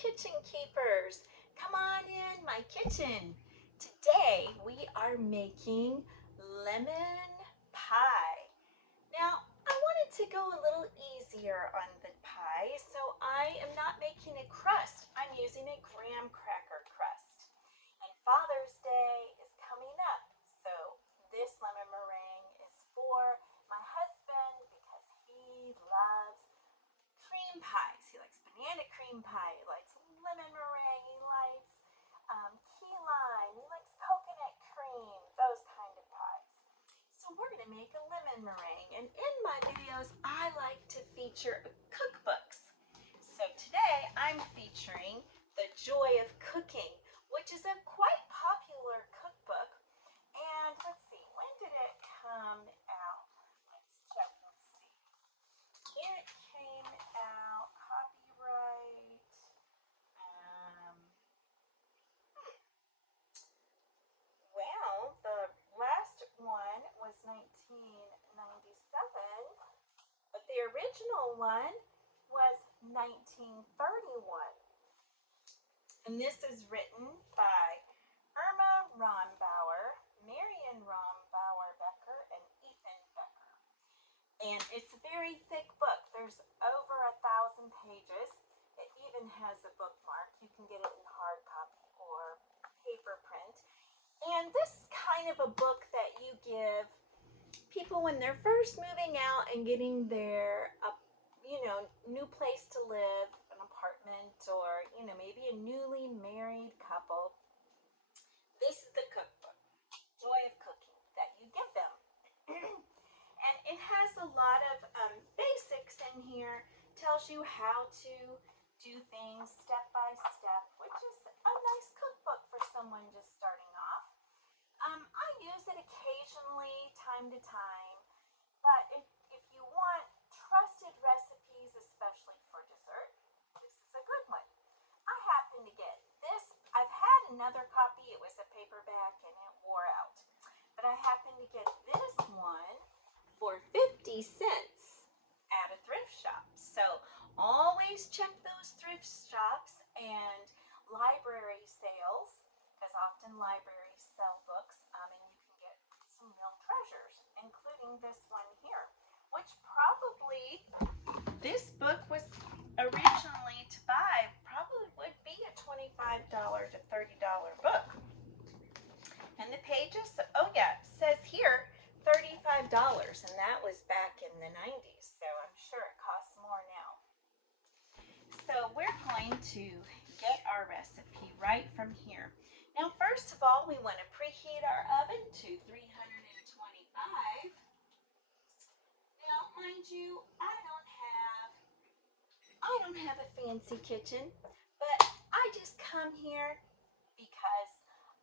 kitchen keepers. Come on in my kitchen. Today we are making lemon pie. Now, I wanted to go a little easier on the pie, so I am not making a crust. I'm using a graham cracker crust. And Father's Day is coming up, so this lemon meringue is for my husband because he loves cream pies. He likes banana cream pie. He likes lemon meringue. He likes key lime. He likes coconut cream. Those kind of pies. So we're going to make a lemon meringue. And in my videos, I like to feature cookbooks. So today I'm featuring The Joy of Cooking, which is a quite popular cookbook. And let's see, when did it come out? Let's check and see. It came out copyright. Um, well, the last one was 1997, but the original one was 1931. And this is written by Irma Rombauer, Marion Rombauer Becker, and Ethan Becker. And it's a very thick book. There's over 1,000 pages. It even has a bookmark. You can get it in hard copy or paper print. And this is kind of a book that you give people when they're first moving out and getting their new place to live, an apartment, or maybe a newly married couple. This is the cookbook, Joy of Cooking, that you give them. And it has a lot of basics in here, tells you how to do things step by step, which is a nice cookbook for someone just starting off. I use it occasionally, time to time, but if you want trusted recipes, especially for dessert, this is a good one. I happen to get this. I've had another copy. It was a paperback and it wore out. But I happen to get this one for 50 cents at a thrift shop. So always check those thrift shops and library sales, because often libraries sell books, and you can get some real treasures, including this one here, which probably this book was originally to buy, probably would be a $25 to $30 book. And the pages, oh yeah, it says here $35, and that was back in the 90s, so I'm sure it costs more now. So we're going to get our recipe right from here. Now, first of all, we want to preheat our oven to 325. Now, mind you, I don't have a fancy kitchen, but I just come here because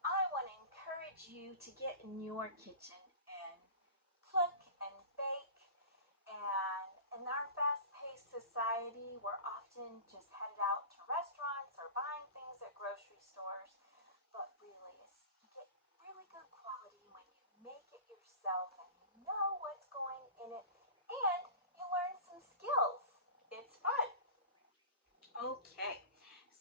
I want to encourage you to get in your kitchen and cook and bake. And in our fast-paced society, we're often just headed out to restaurants or buying things at grocery stores. But really, you get really good quality when you make it yourself and you know what's going in it, and you learn some skills. It's fun. Okay,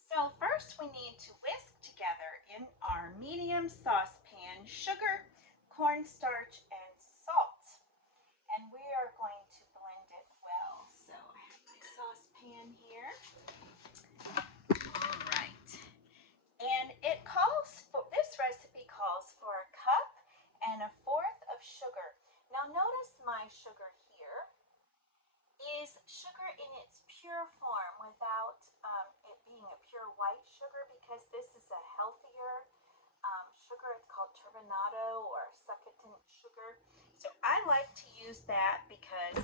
so first we need to whisk together in our medium saucepan sugar, cornstarch, and salt. And we are going to blend it well. So I have my saucepan here. All right. And this recipe calls for a cup and a fourth of sugar. Now notice my sugar here is sugar in its pure form without it being a pure white sugar, because this is a healthier sugar. It's called turbinado or succulent sugar. So I like to use that because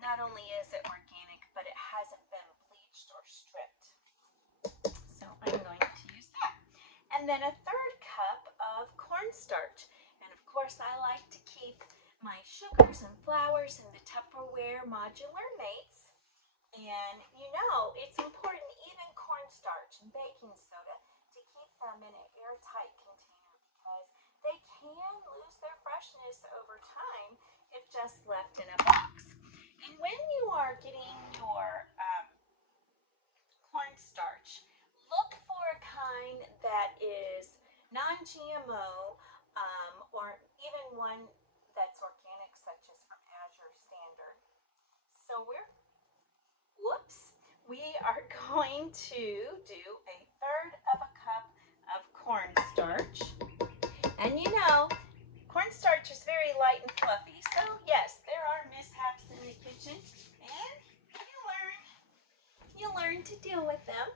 not only is it organic, but it hasn't been bleached or stripped. So I'm going to use that. And then a third cup of cornstarch. And of course, I like to keep my sugars and flours in the Tupperware modular mates. And it's important, even cornstarch and baking soda, to keep them in an airtight container because they can lose their freshness over time if just left in a box. And when you are getting your cornstarch non-GMO, or even one that's organic, such as from Azure Standard. So we are going to do a third of a cup of cornstarch. And you know, cornstarch is very light and fluffy, so yes, there are mishaps in the kitchen, and you learn to deal with them.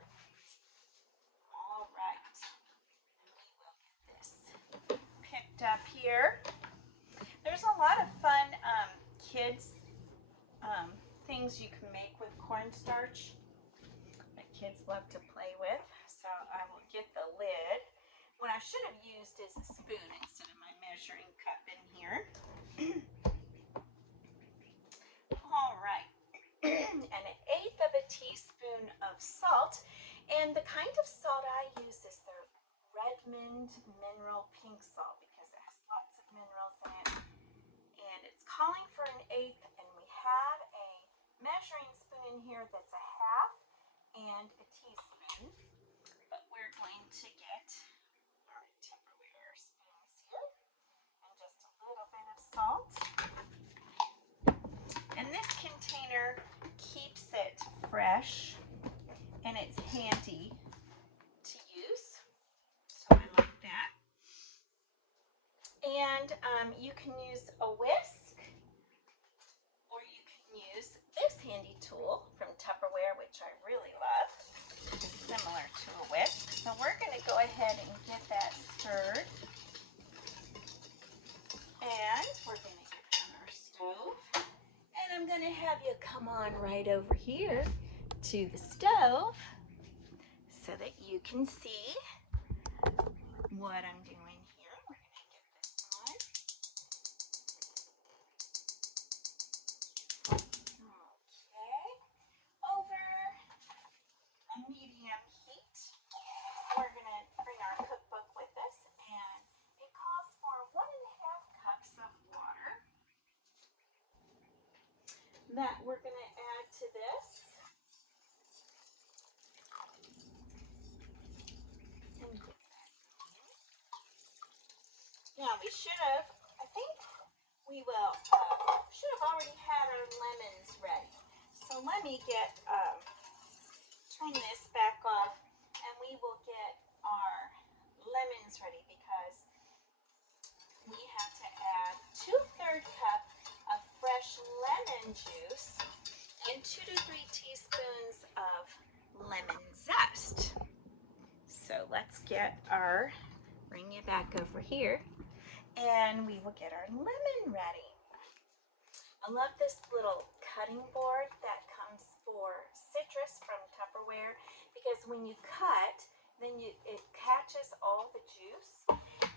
All right, and we will get this picked up here. There's a lot of fun kids things you can make with cornstarch that kids love to play with. So I will get the lid. What I should have used is a spoon instead of my measuring cup in here. All right, and 1/8 of a teaspoon of salt. And the kind of salt I use is the Redmond mineral pink salt because it has lots of minerals in it. And it's calling for 1/8, and we have a measuring spoon in here that's a half and a teaspoon. But we're going to get our Tupperware spoons here and just a little bit of salt. And this container keeps it fresh and it's handy to use. So I like that. And you can use a whisk, or you can use this handy tool from Tupperware, which I really love. It's similar to a whisk. So we're going to go ahead and get that stirred. And we're going to get it on our stove. And I'm going to have you come on right over here to the stove so that you can see what I'm doing here. We're going to get this on. Okay. Over a medium heat. We're going to bring our cookbook with us, and it calls for 1½ cups of water that we're going to add to this. Now we should have, I think we will, should have already had our lemons ready. So let me turn this back off, and we will get our lemons ready because we have to add 2/3 cup of fresh lemon juice and 2 to 3 teaspoons of lemon zest. So let's bring you back over here, and we will get our lemon ready. I love this little cutting board that comes for citrus from Tupperware because when you cut, then it catches all the juice.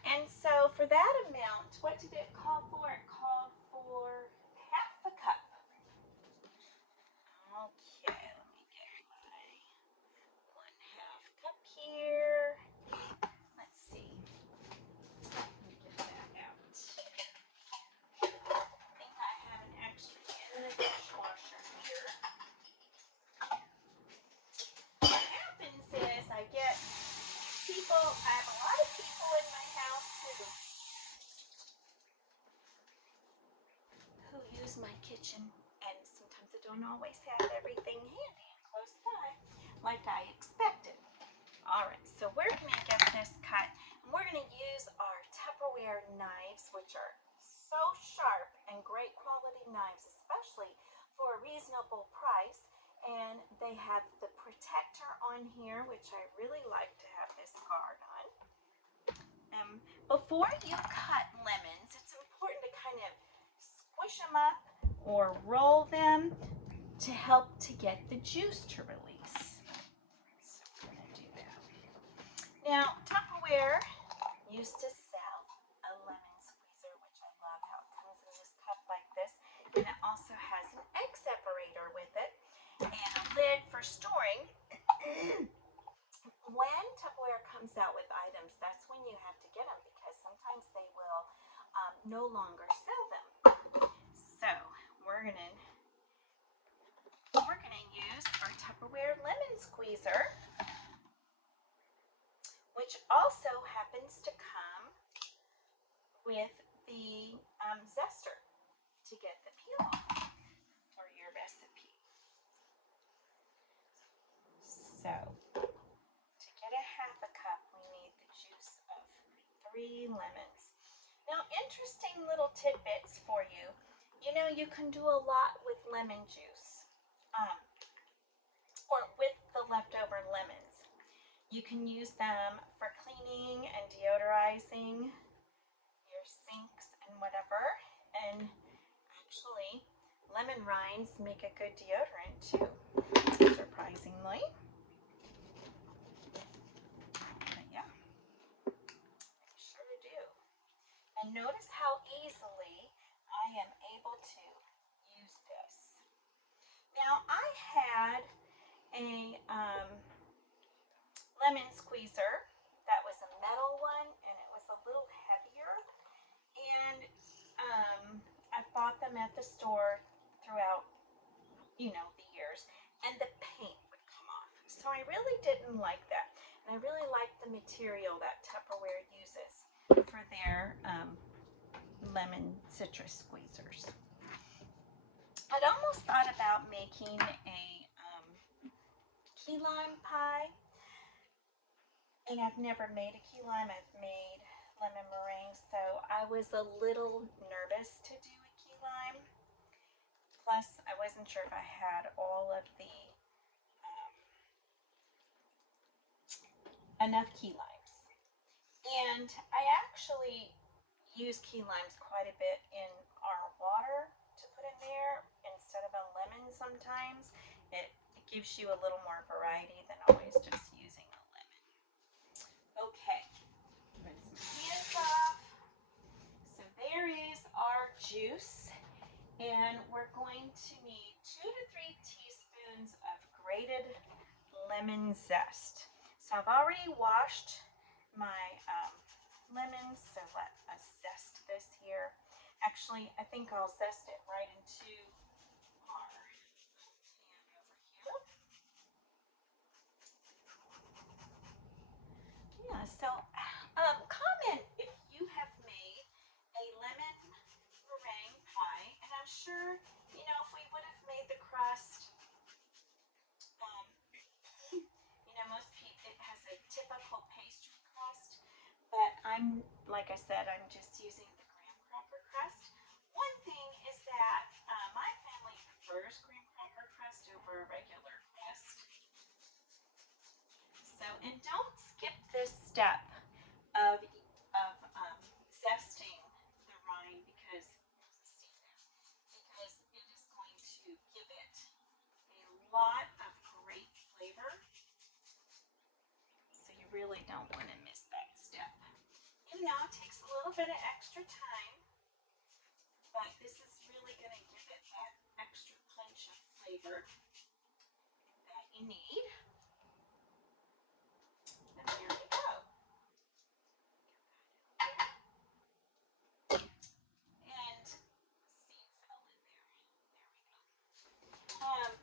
And so for that amount, what did it call for? It called for 1/2 cup. Okay, let me get my 1/2 cup here. Let's see. Let me get that out. I think I have an extra in the dishwasher here. What happens is I have a lot of people in my house who use my kitchen, and sometimes I don't always have everything handy and close by like I expected. All right, so we're going to get this cut, and we're going to use our Tupperware knives, which are so sharp and great quality knives, especially for a reasonable price. And they have the protector on here, which I really like to have this guard on. Before you cut lemons, it's important to kind of squish them up or roll them to help to get the juice to release. So we're going to do that. Now, Tupperware used to sell a lemon squeezer, which I love how it comes in this cup like this. And it also has an egg separator with it and a lid for storing. When Tupperware comes out with items, that's when you have to get them because sometimes they will no longer sell them. So we're gonna use our Tupperware lemon squeezer, which also happens to come with the zester to get the peel off for your recipe. So, to get a half a cup, we need the juice of 3 lemons. Now, interesting little tidbits for you. You know, you can do a lot with lemon juice, or with the leftover lemons. You can use them for cleaning and deodorizing your sinks and whatever. And actually, lemon rinds make a good deodorant too, surprisingly. But yeah, they sure do. And notice how easily I am able to use this. Now, I had a lemon squeezer that was a metal one, and it was a little heavier. And I bought them at the store throughout, the years, and the paint would come off. So I really didn't like that. And I really liked the material that Tupperware uses for their lemon citrus squeezers. I'd almost thought about making a key lime pie, and I've never made a key lime. I've made lemon meringue, so I was a little nervous to do a key lime. Plus, I wasn't sure if I had all of the enough key limes. And I actually use key limes quite a bit in our water to put in there instead of a lemon sometimes. It gives you a little more variety than always just using a lemon. Okay, rinse my hands off. So there is our juice. And we're going to need 2 to 3 teaspoons of grated lemon zest. So I've already washed my lemons, so let us zest this here. Actually, I think I'll zest it right into our pan over here. Yeah, so comment if you have made a lemon meringue pie, and I'm sure, if we would have made the crust, most people, it has a typical pastry crust, but like I said, I'm just using the graham cracker crust. One thing is that my family prefers graham cracker crust over a regular crust. So, and don't skip this step of zesting the rind because it is going to give it a lot of great flavor. So you really don't want to miss that step. It takes a little bit of extra time, but this is really going to give it that extra punch of flavor that you need. And there we go. And seed fell in there. There we go.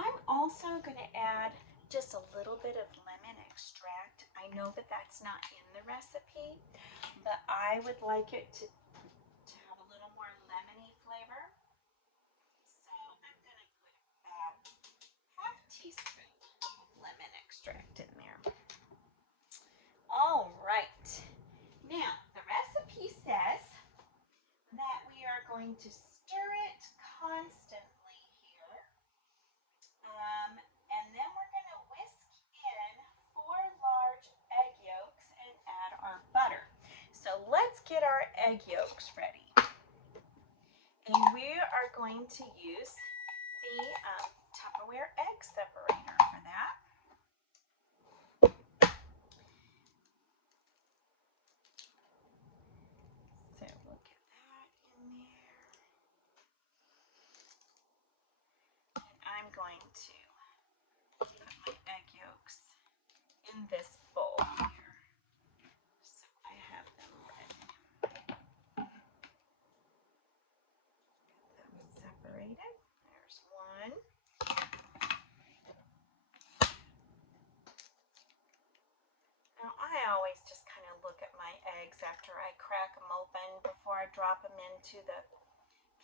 I'm also going to add just a little bit of lemon extract. I know that that's not in the recipe, but I would like it to have a little more lemony flavor. So I'm going to put about half teaspoon of lemon extract in there. All right. Now, the recipe says that we are going to stir it constantly here. And then we're going to whisk in 4 large egg yolks and add our butter. So let's get our egg yolks ready. And we are going to use the Tupperware egg separator for that. So we'll get that in there. And I'm going to put my egg yolks in this bowl here. So I have them ready. Get them separated. There's one. Now I always just kind drop them into the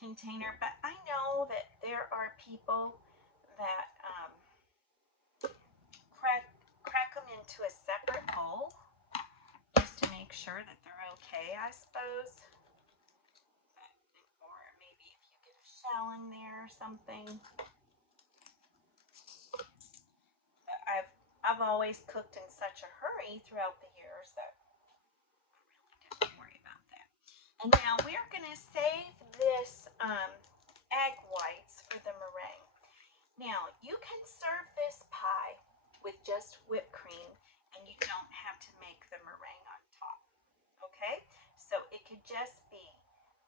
container, but I know that there are people that crack them into a separate bowl just to make sure that they're okay, I suppose. Or maybe if you get a shell in there or something. But I've always cooked in such a hurry throughout the years that I really didn't worry about that. And now we're gonna save this egg whites for the meringue. Now you can serve this pie with just whipped cream, and you don't have to make the meringue on top. Okay, so it could just be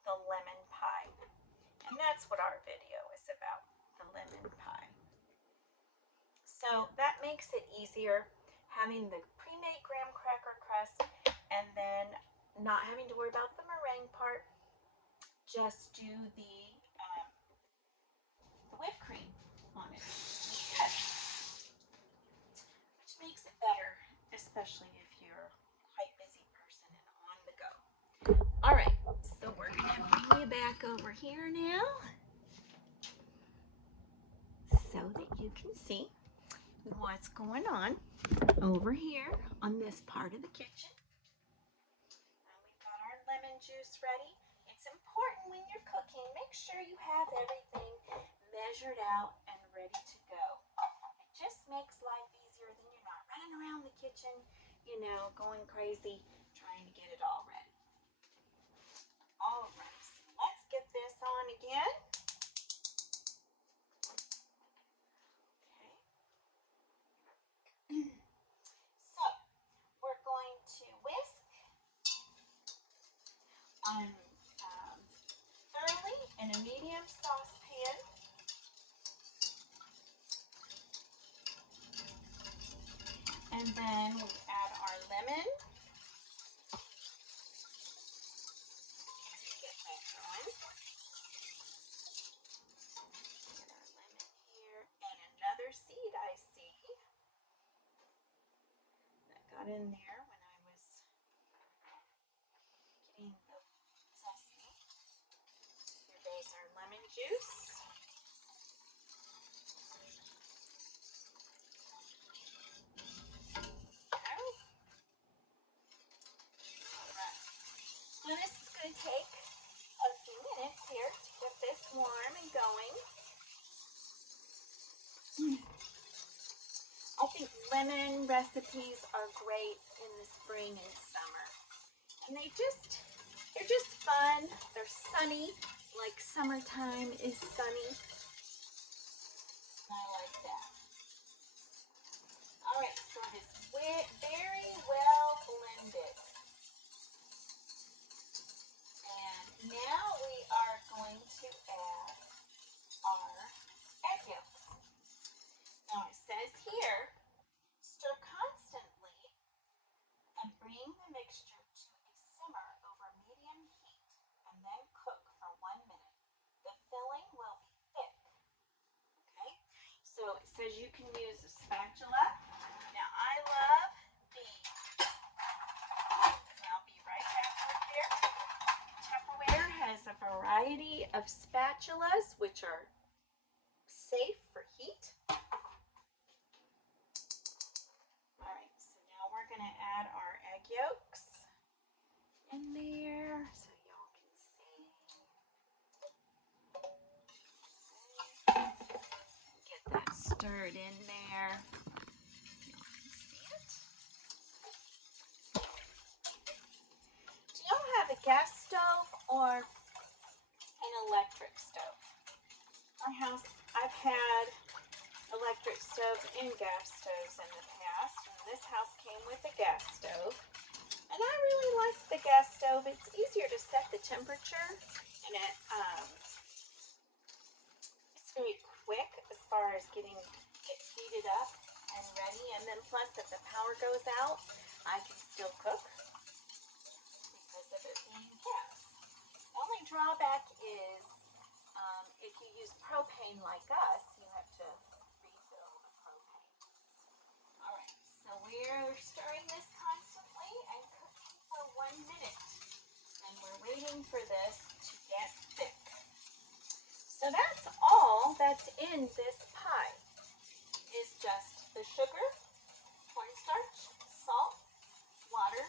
the lemon pie, and that's what our video is about, the lemon pie. So that makes it easier having the pre-made graham cracker crust and then not having to worry about the meringue part. Just do the whipped cream on it instead, which makes it better, especially if you're quite busy person and on the go. All right, so we're gonna bring you back over here now so that you can see what's going on over here on this part of the kitchen. We've got our lemon juice ready. It's important when you're cooking, make sure you have everything measured out and ready to go. It just makes life easier, then you're not running around the kitchen, you know, going crazy trying to get it all ready. All right, so let's get this on again. Okay. So we're going to whisk thoroughly in a medium saucepan. And then we add our lemon. Get that going. Get our lemon here. And another seed I see that got in there when I was getting the zesty. Here goes our lemon juice. Now this is going to take a few minutes here to get this warm and going. I think lemon recipes are great in the spring and summer. And they're just fun. They're sunny, like summertime is sunny. I like that. All right, so it is very well blended. And now we are going to add our egg yolks. Now it says here, stir constantly and bring the mixture to a simmer over medium heat and then cook for 1 minute. The filling will be thick. Okay, so it says you can use a spatula. Now I love I'll be right back up there. Tupperware has a variety of spatulas which are safe for heat. All right, so now we're going to add our egg yolks in there so y'all can see. Get that stirred in there. Y'all can see it. Do y'all have a gas stove or an electric stove? Our house, I've had electric stoves and gas stoves in the past, and this house came with a gas stove. And I really like the gas stove. It's easier to set the temperature, and it's very quick as far as getting it heated up and ready. And then plus, if the power goes out, I can still cook because of it being gas. The only drawback is if you use propane like us, you have to refill the propane. All right, so we're stirring this constantly and cooking for 1 minute. And we're waiting for this that's in this pie is just the sugar, cornstarch, salt, water,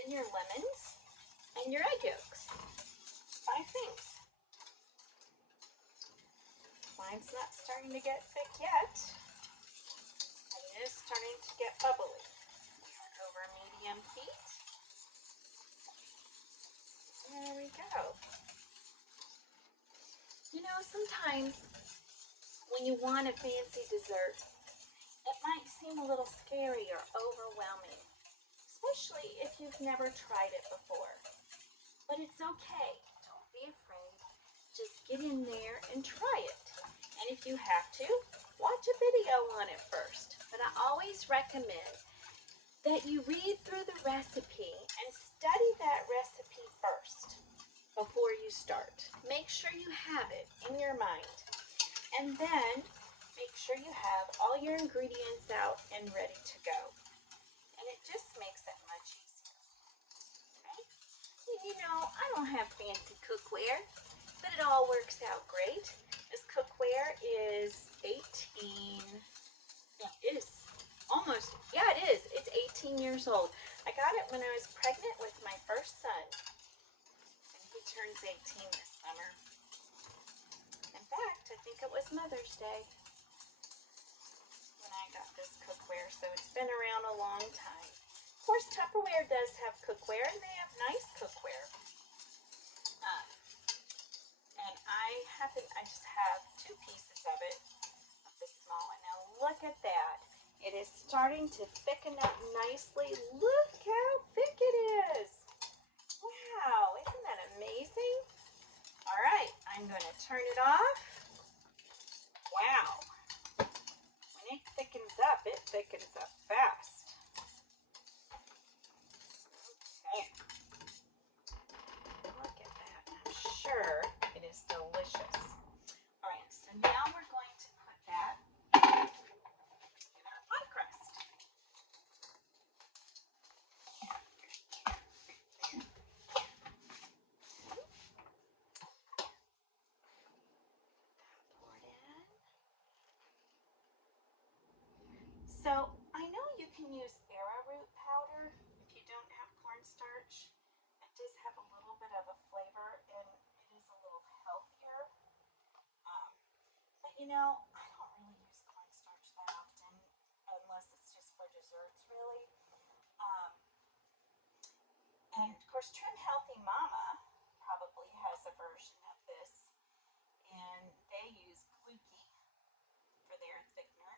and your lemons and your egg yolks. 5 things. Mine's not starting to get thick yet, but it is starting to get bubbly. Over medium heat. There we go. You know, sometimes when you want a fancy dessert, it might seem a little scary or overwhelming, especially if you've never tried it before. But it's okay. Don't be afraid. Just get in there and try it. And if you have to, watch a video on it first. But I always recommend that you read through the recipe and study that recipe first before you start. Make sure you have it in your mind. And then make sure you have all your ingredients out and ready to go. And it just makes it much easier. Right? You know, I don't have fancy cookware, but it all works out great. This cookware is 18, it is almost, yeah, it is. It's 18 years old. I got it when I was pregnant with my first son, and he turns 18 this summer. In fact, I think it was Mother's Day when I got this cookware, so it's been around a long time. Of course, Tupperware does have cookware, and they have nice cookware. And I just have 2 pieces of it, of the small one. Now look at that. It is starting to thicken up nicely. Look how thick it is. Wow, isn't that amazing? All right, I'm going to turn it off. Wow. When it thickens up fast. Okay. Look at that. I'm sure it is delicious. All right, so now we're going to put that in our pie crust. Pour it in. So I know you can use arrowroot powder if you don't have cornstarch. It does have a little bit of a flavor and it is a little healthier. But you know, I don't really use cornstarch that often unless it's just for desserts really. Um, and of course Trim Healthy Mama probably has a version of this and they use Glucki for their thickener.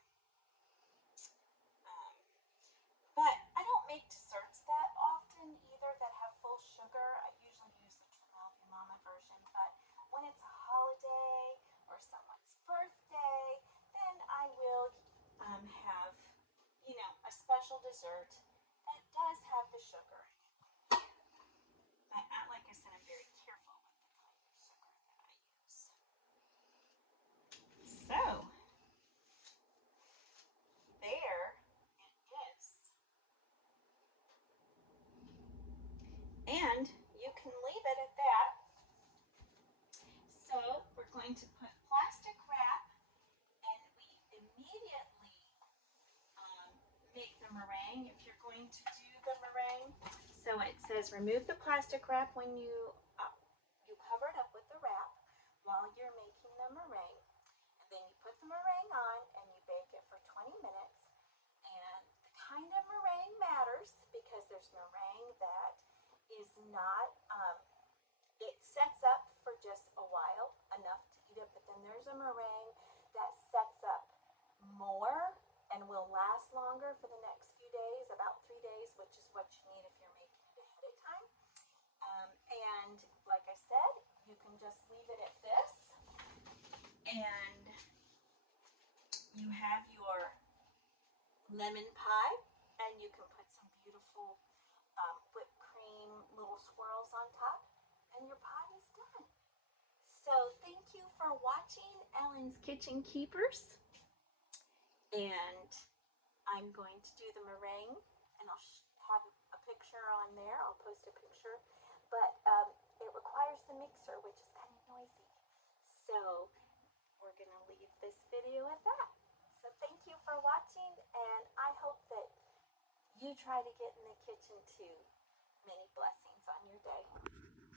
But I don't make desserts that often either that have full sugar. I usually use the Trim Healthy Mama version. But when it's a holiday or someone's birthday, then I will have, you know, a special dessert that does have the sugar. But like I said, I'm very careful with the kind of sugar that I use. So, there it is. And you can leave it at that. So we're going to put plastic wrap and we immediately make the meringue if you're going to do the meringue. So it says remove the plastic wrap when you cover it up with the wrap while you're making the meringue. And then you put the meringue on and you bake it for 20 minutes. And the kind of meringue matters because there's meringue that is not, it sets up for just a while, enough to eat it, but then there's a meringue that sets up more and will last longer for the next few days, about 3 days, which is what you need if you're making it ahead of time. And like I said, you can just leave it at this. And you have your lemon pie, and you can put some beautiful whipped cream little swirls on top, and your pie is done. So thank you for watching Ellen's Kitchen Keepers. And I'm going to do the meringue, and I'll have a picture on there. I'll post a picture, but it requires the mixer, which is kind of noisy. So we're going to leave this video with that. So thank you for watching, and I hope that you try to get in the kitchen too. Many blessings on your day.